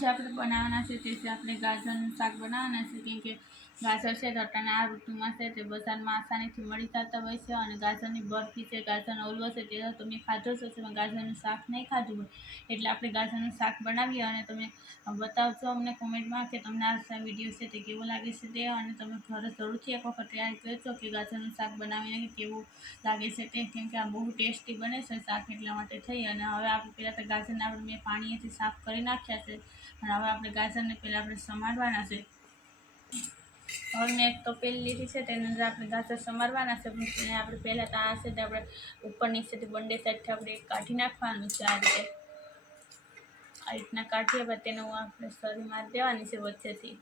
જે આપણે બનાવવાના છે તે આપણે ગાજરનું શાક બનાવવાના છે કેમ કે ગાજર છે તો અટાણે આ ઋતુમાં છે, તે બજારમાં આસાનીથી મળી જતા હોય છે અને ગાજરની બરફી છે, ગાજરનો ઓલવો છે, તે તમે ખાધો જ હશે, પણ ગાજરનું શાક નહીં ખાધું હોય, એટલે આપણે ગાજરનું શાક બનાવીએ અને તમે બતાવજો અમને કોમેન્ટમાં કે તમને આ વીડિયો છે તે કેવો લાગે છે તે અને તમે ઘરે જરૂરથી એક વખત ટ્રાય કરજો કે ગાજરનું શાક બનાવીને કેવું લાગે છે તે, કેમ કે આ બહુ ટેસ્ટી બને છે શાક એટલા માટે થઈ અને હવે આપણે પહેલાં તો ગાજરને આપણે મેં પાણીએથી સાફ કરી નાખ્યા છે અને હવે આપણે ગાજરને પહેલાં આપણે સમારવાના છે. એક તો પેલી લીધી છે તેની આપણે ઘાસર સમારવાના છે પણ આપણે પહેલાં તો આ છે તે આપણે ઉપર નીચેથી બંને સાઈડથી આપણે કાઢી નાખવાનું છે આ રીતે. આ રીતના કાઢીએ બાદ તેને હું આપણે સરી મારી દેવાની છે વચ્ચેથી.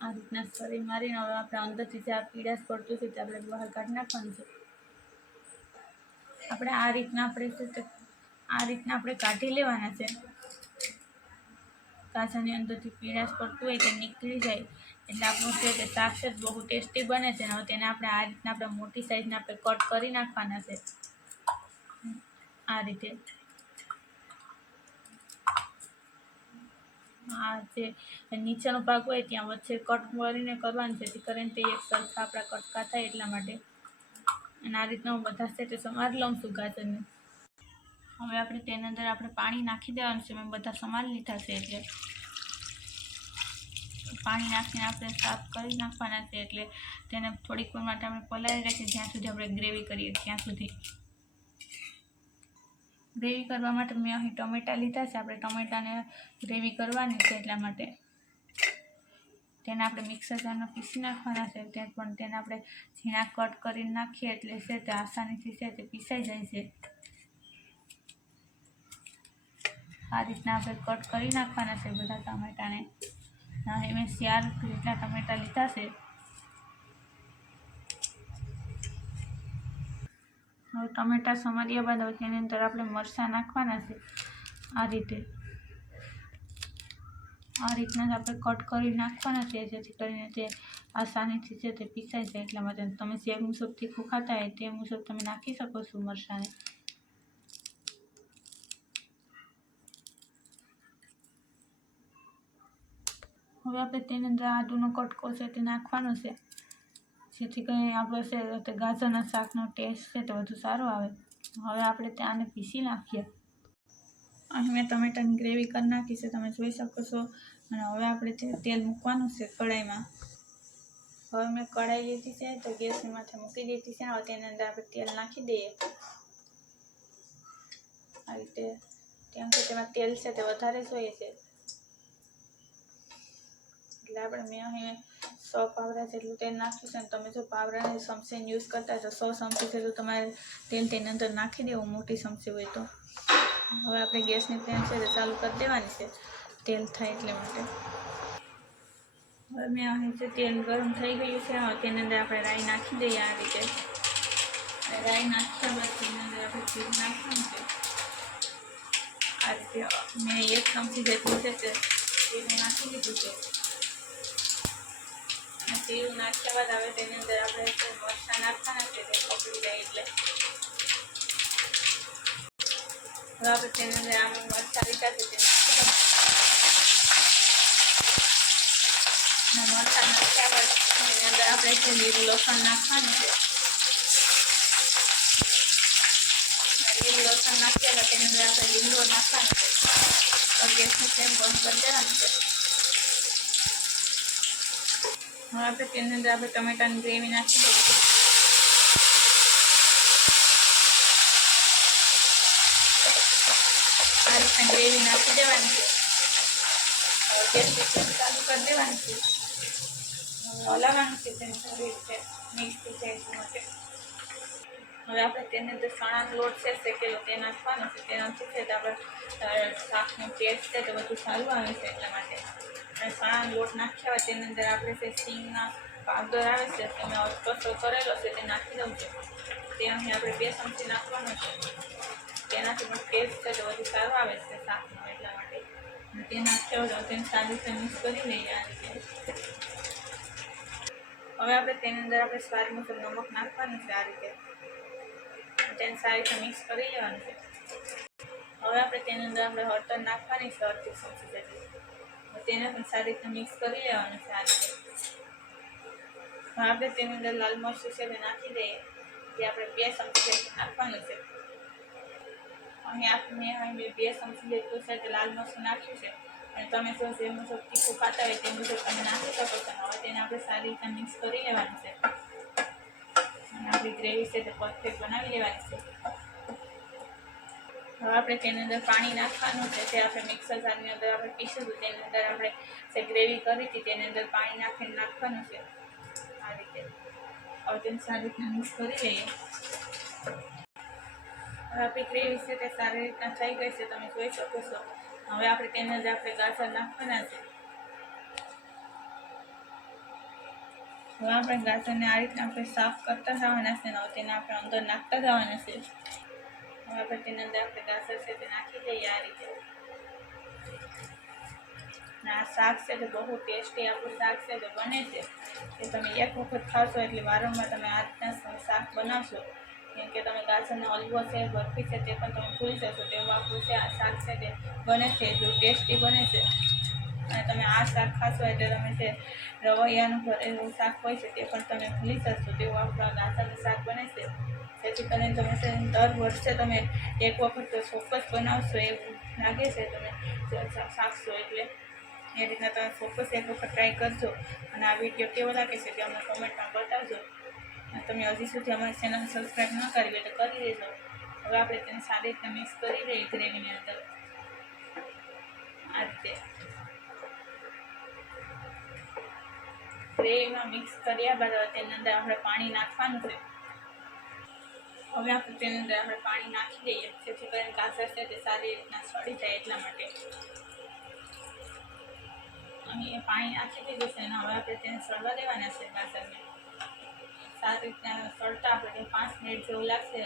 આ રીતના સરી મારીને હવે આપણે અંદરથી જે આ પીડાશ પડતું છે તે આપણે બહાર કાઢી નાખવાનું છે. આપણે આ રીતના આપણે આ રીતના આપણે કાઢી લેવાના છે. કાચાની અંદરથી પીણાશ પડતું હોય તે નીકળી જાય, એટલે આપણું છે કે શાક બહુ ટેસ્ટી બને છે. હવે તેને આપણે આ રીતના આપણે મોટી સાઈઝને આપણે કટ કરી નાખવાના છે. આ રીતે. આ જે નીચેનો ભાગ હોય ત્યાં વચ્ચે કટ કરીને કરવાનું જેથી કરીને તે એક સરખા આપણા કટકા થાય એટલા માટે. અને આ રીતના હું બધા છે સમાર લઉં છું ગાજરને. હવે આપણે તેની અંદર આપણે પાણી નાખી દેવાનું છે. મેં બધા સમારી લીધા છે એટલે પાણી નાખીને આપણે સાફ કરી નાખવાના છે એટલે તેને થોડીક વાર માટે આપણે પલાળી રાખીએ. જ્યાં સુધી આપણે ગ્રેવી કરીએ ત્યાં સુધી. ગ્રેવી કરવા માટે મેં અહીં ટમેટાં લીધા છે. આપણે ટમેટાને ગ્રેવી કરવાની છે એટલા માટે. તેને આપણે મિક્સર જારમાં પીસી નાખવાના છે. ત્યાં પણ તેને આપણે ઝીણા કટ કરીને નાખીએ એટલે છે તે આસાનીથી છે તે પીસાઈ જાય છે. આ રીતના આપણે કટ કરી નાખવાના છે બધા ટમેટાને. અહીં મેં ચાર જેટલા ટમેટાં લીધા છે. હવે ટમેટા સમાર્યા બાદ હવે તેની અંદર આપણે મરચાં નાખવાના છે આ રીતે. આ રીતના જ આપણે કટ કરી નાખવાના છે જેથી કરીને તે આસાનીથી છે તે પીસાઈ જાય એટલા માટે તમે જે મુજબ તીખું ખાતા હોય તે મુજબ તમે નાખી શકો છો મરચાંને. હવે આપણે તેની અંદર આદુનો કટકો છે તે નાખવાનો છે. જેથી કરીને આપણો છે તે ગાજરના શાકનો ટેસ્ટ છે તે વધુ સારો આવે. હવે આપણે ત્યાંને પીસી નાખીએ. અહીં મેં ટમેટાની ગ્રેવી કરી નાખી છે, તમે જોઈ શકો છો. અને હવે આપણે તે તેલ મૂકવાનું છે કઢાઈમાં. હવે મેં કઢાઈ લીધી છે, તો ગેસની માથે મૂકી દીધી છે. હવે તેની અંદર આપણે તેલ નાખી દઈએ. આવી રીતે, કેમ કે તેમાં તેલ છે તે વધારે જોઈએ છે. એટલે આપણે મેં અહીં સો પાવડા જેટલું તેલ નાખ્યું છે અને તમે જો પાવડાની સમસીન યુઝ કરતા તો સો ચમચી જેટલું તમારે તેલ તેની અંદર નાખી દેવું, મોટી ચમચી હોય તો. હવે આપણે ગેસની ફ્લેમ છે તે ચાલુ કરી દેવાની છે, તેલ થાય એટલે માટે. હવે મેં અહીં છે તેલ ગરમ થઈ ગયું છે, હવે તેની અંદર આપણે રાઈ નાખી દઈએ આ રીતે. રાઈ નાખ્યા બાદ તેની અંદર આપણે જીરું નાખવાનું છે. આ રીતે મેં એક ચમચી જેટલું છે તે નાખી દીધું છે. અને જીરું નાખ્યા બાદ હવે તેની અંદર આપણે જે મરચાં નાખવાના છે તે પકડી જાય એટલે હવે આપણે તેની અંદર આમ મરચાં લીધા છે તે નાખી દઈએ અને મરચાં નાખ્યા બાદ એની અંદર આપણે જે લીલું લસણ નાખવાનું છે અને લીલું લસણ નાખ્યા બાદ તેની અંદર આપણે લીમડો નાખવાનો છે હવે ગેસની ફ્લેમ બંધ કરી દેવાનું છે હવે આપણે તેની અંદર આપણે ટમેટાની ગ્રેવી નાખી દઈશું આ રીતના ગ્રેવી નાખી દેવાની છે. ચાલુ કરી દેવાની છે. હલાવવાનું છે તેને સારી રીતે મિક્સ થઈ જાય માટે. હવે આપણે તેની અંદર ચણાનો લોટ છે, શેકેલો તે નાખવાનો છે. તેનાથી છે આપણે શાકનું ટેસ્ટ છે તે બધું સારું આવે છે એટલા માટે. અને ચણાનો લોટ નાખ્યા હોય તેની અંદર આપણે જે સિંગના પાવડર આવે છે તે મેં અધકચરો કરેલો છે તે નાખી દઉં છું. તે અહીં આપણે બે ચમચી નાખવાનો છે. તેનાથી પણ ટેસ્ટ છે તો વધુ સારો આવે છે શાકનો એટલા માટે. તે નાખ્યો હોય તેને સારી રીતે મિક્સ કરી લઈએ આ રીતે. હવે આપણે તેની અંદર આપણે સ્વાદ મુજબ નમક નાખવાનું છે આ રીતે. તેને સારી રીતે મિક્સ કરી લેવાનું છે. હવે આપણે તેની અંદર આપણે હળદર નાખવાની છે અડધી ચમચી જેટલી. તેને પણ સારી રીતે મિક્સ કરી લેવાનું છે આપણે તેની અંદર લાલ મરચું છે નાખી દઈએ. જે આપણે બે ચમચી નાખવાનું છે. અહીં આપણે અહીં બે ચમચી જેટલું છે તે લાલ મરચું નાખ્યું છે. અને તમે જો જે મુજબ તીખું ખાતા હોય તે મુજબ તમે નાખી શકો છો. હવે તેને આપણે સારી રીતે મિક્સ કરી લેવાનું છે. અને આપણી ગ્રેવી છે તે પરફેક્ટ બનાવી લેવાની છે. હવે આપણે તેની અંદર પાણી નાખવાનું છે. તે આપણે મિક્સર જારની અંદર આપણે પીસીશું તેની અંદર આપણે જે ગ્રેવી કરી હતી તેની અંદર પાણી નાખીને નાખવાનું છે. આ રીતે. હવે તેને સારી રીતના મિક્સ કરી લઈએ. હવે આપણી ગ્રેવી છે તે સારી રીતના થઈ ગઈ છે. તમે જોઈ શકો છો. હવે આપણે તેની અંદર આપણે ગાજર નાખવાના છે. હવે આપણે ગાજરને આ રીતના આપણે સાફ કરતા જવાના છે ને તેને આપણે અંદર નાખતા જવાના છે. હવે ભટ્ટીની અંદર આપણે ગાજર છે તે નાખી દઈએ આ રીતે આ શાક છે તે બહુ ટેસ્ટી આપણું શાક છે તે બને છે કે તમે એક વખત ખાશો એટલે વારંવાર તમે આ રીતના શાક બનાવશો કેમ કે તમે ગાજરનો હલવો છે બરફી છે તે પણ તમે ભૂલી જશો તેવું આપણું છે આ શાક છે તે બને છે એટલું ટેસ્ટી બને છે અને તમે આ શાક ખાશો એટલે તમે જે રવૈયાનું ભરેલું શાક હોય છે તે પણ તમે ભૂલી જશો તેવું આપણું ગાજરનું શાક બને છે કરીને તમે દર વર્ષે તમે એક વખત તો ચોક્કસ બનાવશો એવું લાગે છે તમે શાકશો એટલે એ રીતના તમે ચોક્કસ એક વખત ટ્રાય કરજો અને આ વીડિયો કેવો લાગે છે તે અમને કોમેન્ટમાં બતાવજો. તમે હજી સુધી અમારી ચેનલ સબસ્ક્રાઈબ ન કરી હોય તો કરી દેજો. હવે આપણે તેને સારી રીતે મિક્સ કરી દઈએ ગ્રેવીની અંદર. આ રીતે. ગ્રેવીમાં મિક્સ કર્યા બાદ તેની અંદર આપણે પાણી નાખવાનું છે. હવે આપણે તેની અંદર આપણે પાણી નાખી દઈએ. જેથી કરીને ગાજર છે તે સારી રીતના સડી જાય એટલા માટે. અહીં પાણી નાખી દીધું છે અને હવે આપણે તેને સળવા દેવાના છે ગાજરને. સારી રીતના સળતા આપણે પાંચ મિનિટ જેવું લાગશે.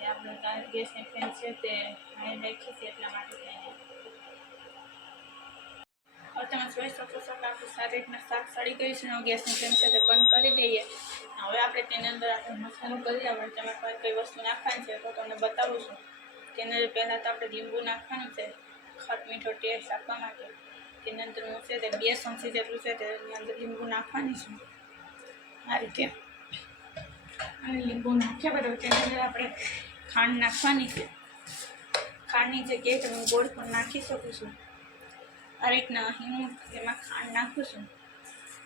એ આપણે ગેસની ફ્લેમ છે તે હાઈ રાખી છે એટલા માટે થઈને તમે જોઈ શકો છો કે આપણું સારી રીતના શાક સડી ગયું છે ગેસની ફ્લેમ છે તે બંધ કરી દઈએ. તેની અંદર આપણે મસાલો કરી આપણે તેમાં કોઈ કઈ વસ્તુ નાખવાની છે તો તમને બતાવું છું. તેની પહેલાં તો આપણે લીંબુ નાખવાનું છે, ખટ મીઠો ટેસ્ટ આપવા માટે. તેની અંદર હું છે તે બે સંસી જેટલું છે તેની અંદર લીંબુ નાખવાની છું. આ રીતે. અને લીંબુ નાખ્યા બરાબર તેની અંદર આપણે ખાંડ નાખવાની છે. ખાંડની જગ્યાએ તમે ગોળ પણ નાખી શકું છું. આ રીતના અહીં હું એમાં ખાંડ નાખું છું.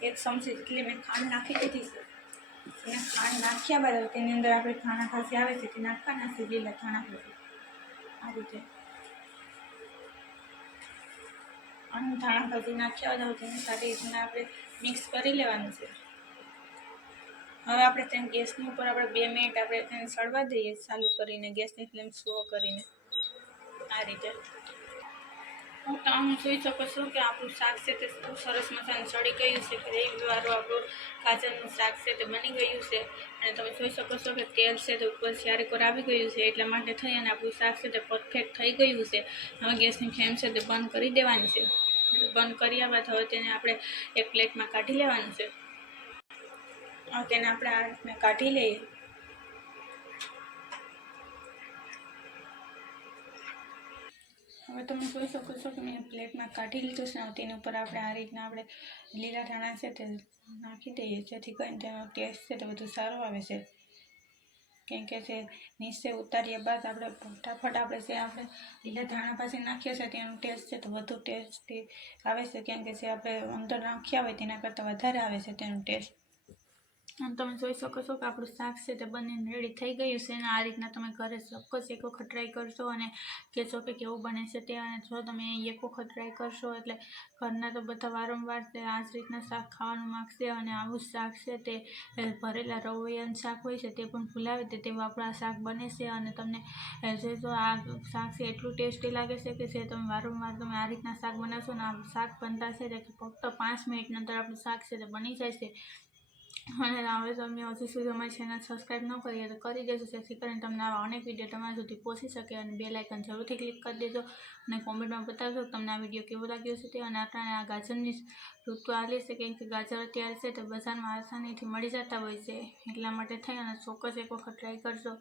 એક ચમચી જેટલી મેં ખાંડ નાખી દીધી છે. અને ખાંડ નાખ્યા બાદ તેની અંદર આપણે ખાણા ખાસી આવે છે તે નાખવાના છે, લીલા ધાણા ખાસી. આ રીતે. અને ધાણા ખાસી નાખ્યા બાદ તેને સારી રીતના આપણે મિક્સ કરી લેવાનું છે. હવે આપણે તેને ગેસની ઉપર આપણે બે મિનિટ આપણે તેને સળવા દઈએ, ચાલુ કરીને, ગેસની ફ્લેમ સ્લો કરીને. આ રીતે. હું તમે જોઈ શકો છો કે આપણું શાક છે તે ખૂબ સરસ મજાનું સડી ગયું છે ગ્રેવીવાળું આપણું ગાજરનું શાક છે તે બની ગયું છે. અને તમે જોઈ શકો છો કે તેલ છે તે ઉપર ચારે કોર આવી ગયું છે એટલા માટે થઈ અને આપણું શાક છે તે પરફેક્ટ થઈ ગયું છે. હવે ગેસની ફ્લેમ છે તે બંધ કરી દેવાની છે. બંધ કર્યા બાદ હવે તેને આપણે એક પ્લેટમાં કાઢી લેવાનું છે. તેને આપણે આ કાઢી લઈએ. હવે તમે જોઈ શકો છો કે મેં પ્લેટમાં કાઢી લીધું છે તેની ઉપર આપણે આ રીતના આપણે લીલા ધાણા છે તે નાખી દઈએ. જેથી કરીને તેનો ટેસ્ટ છે તે બધું સારો આવે છે. કેમ કે જે નીચે ઉતાર્યા બાદ આપણે ફટાફટ આપણે જે આપણે લીલા ધાણા પાસે નાખીએ છીએ તેનો ટેસ્ટ છે તો વધુ ટેસ્ટી આવે છે. કેમ કે જે આપણે અંદર નાખ્યા હોય તેના કરતાં વધારે આવે છે તેનો ટેસ્ટ અને તમે જોઈ શકો છો કે આપણું શાક છે તે બંને રેડી થઈ ગયું છે અને આ રીતના તમે ઘરે ચોક્કસ એક વખત ટ્રાય કરશો અને કહેશો કે કેવું બને છે તે અને જો તમે એક વખત ટ્રાય કરશો એટલે ઘરના તો બધા વારંવાર તે આ જ રીતના શાક ખાવાનું માગશે અને આવું શાક છે તે ભરેલા રવૈયાનું શાક હોય છે તે પણ ભૂલાવી દે તેવું આપણું શાક બને છે અને તમને જે જો આ શાક છે એટલું ટેસ્ટી લાગે છે કે જે તમે વારંવાર તમે આ રીતના શાક બનાવશો ને આ શાક બનતા છે તે ફક્ત પાંચ મિનિટની અંદર આપણું શાક છે તે બની જાય છે. અને હવે તમે હજુ સુધી અમારી ચેનલ સબસ્ક્રાઈબ ન કરીએ તો કરી દેજો, જેથી કરીને તમને આવા અનેક વીડિયો તમારા સુધી પહોંચી શકે અને બે લાઇકન જરૂરથી ક્લિક કરી દેજો અને કોમેન્ટમાં બતાવજો તમને આ વીડિયો કેવો લાગ્યો છે તે. અને આપણે આ ગાજરની ઋતુ આવી છે, કેમ કે ગાજર અત્યારે છે તો બજારમાં આસાનીથી મળી જતા હોય છે, એટલા માટે થઈ અને ચોક્કસ એક વખત ટ્રાય કરજો.